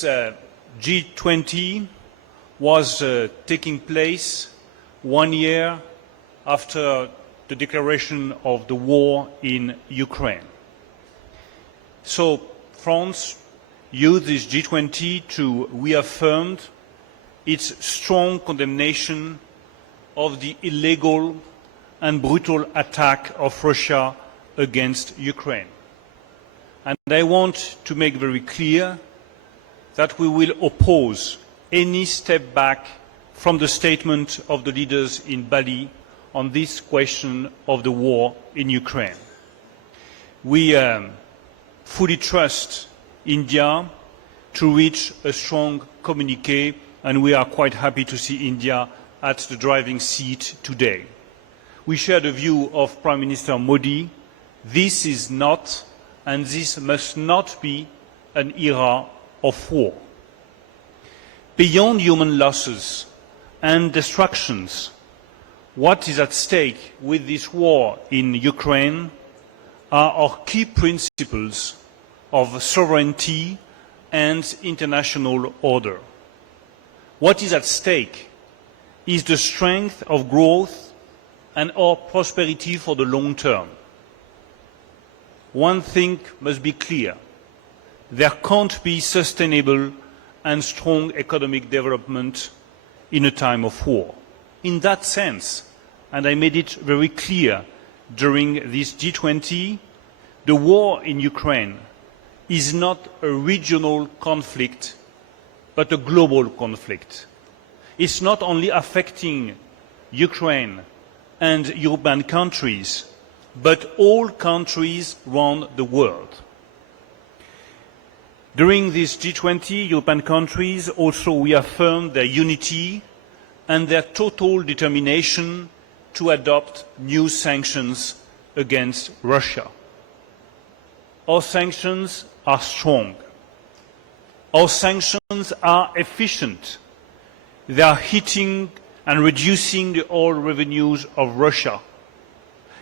This G20 was taking place 1 year after the declaration of the war in Ukraine. So France used this G20 to reaffirm its strong condemnation of the illegal and brutal attack of Russia against Ukraine. And I want to make very clear that we will oppose any step back from the statement of the leaders in Bali on this question of the war in Ukraine. We fully trust India to reach a strong communiqué, and we are quite happy to see India at the driving seat today. We share the view of Prime Minister Modi. This is not, and this must not be, an era of war. Beyond human losses and destructions, what is at stake with this war in Ukraine are our key principles of sovereignty and international order. What is at stake is the strength of growth and our prosperity for the long term. One thing must be clear: there can't be sustainable and strong economic development in a time of war. In that sense, and I made it very clear during this G20, the war in Ukraine is not a regional conflict, but a global conflict. It's not only affecting Ukraine and European countries, but all countries around the world. During this G20, European countries also reaffirmed their unity and their total determination to adopt new sanctions against Russia. Our sanctions are strong. Our sanctions are efficient. They are hitting and reducing the oil revenues of Russia.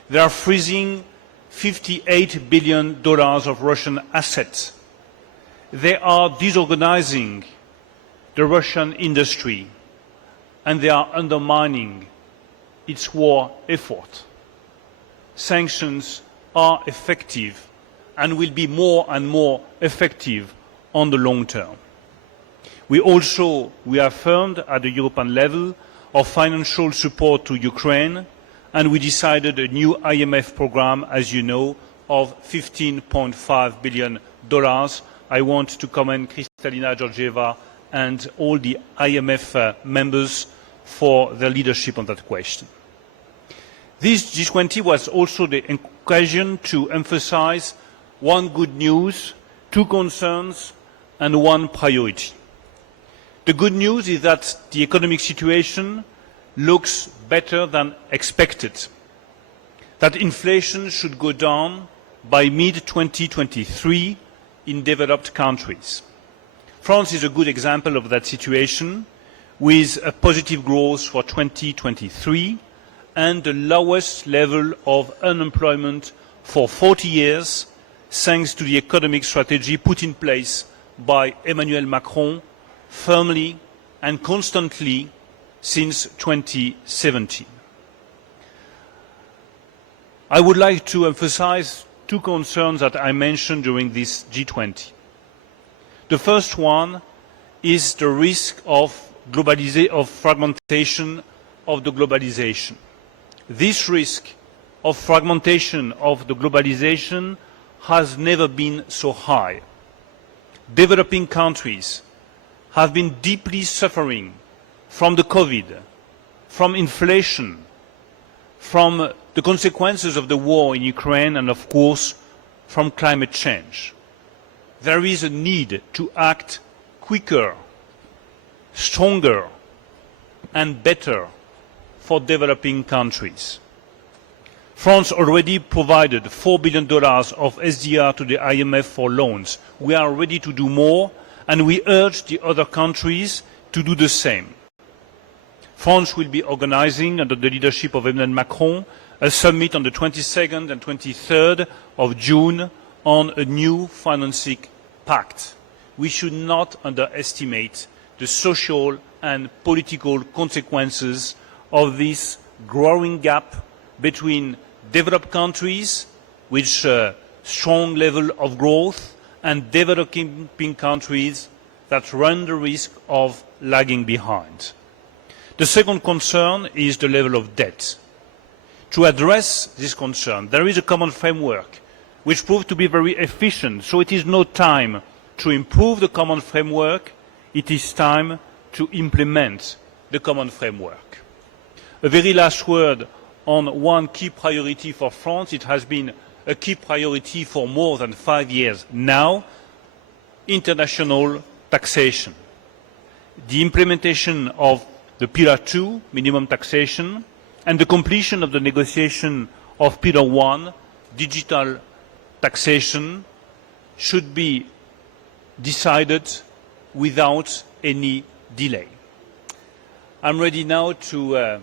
They are freezing $58 billion of Russian assets. They are disorganizing the Russian industry, and they are undermining its war effort. Sanctions are effective and will be more and more effective on the long term. We also reaffirmed at the European level our financial support to Ukraine, and we decided a new IMF program, as you know, of $15.5 billion. I want to commend Kristalina Georgieva and all the IMF members for their leadership on that question. This G20 was also the occasion to emphasize one good news, two concerns, and one priority. The good news is that the economic situation looks better than expected, that inflation should go down by mid-2023 in developed countries. France is a good example of that situation, with a positive growth for 2023 and the lowest level of unemployment for 40 years, thanks to the economic strategy put in place by Emmanuel Macron firmly and constantly since 2017. I would like to emphasize two concerns that I mentioned during this G20. The first one is the risk of fragmentation of the globalization. This risk of fragmentation of the globalization has never been so high. Developing countries have been deeply suffering from the COVID, from inflation, from the consequences of the war in Ukraine, and of course from climate change. There is a need to act quicker, stronger and better for developing countries. France already provided $4 billion of SDR to the IMF for loans. We are ready to do more, and we urge the other countries to do the same. France will be organizing, under the leadership of Emmanuel Macron, a summit on the 22nd and 23rd of June on a new financing pact. we should not underestimate the social and political consequences of this growing gap between developed countries with a strong level of growth and developing countries that run the risk of lagging behind. The second concern is the level of debt. To address this concern, there is a common framework which proved to be very efficient, so it is no time to improve the common framework, it is time to implement the common framework. A very last word on one key priority for France. It has been a key priority for more than 5 years now, international taxation. The implementation of the Pillar 2, minimum taxation, and the completion of the negotiation of Pillar 1, digital taxation, should be decided without any delay. I'm ready now to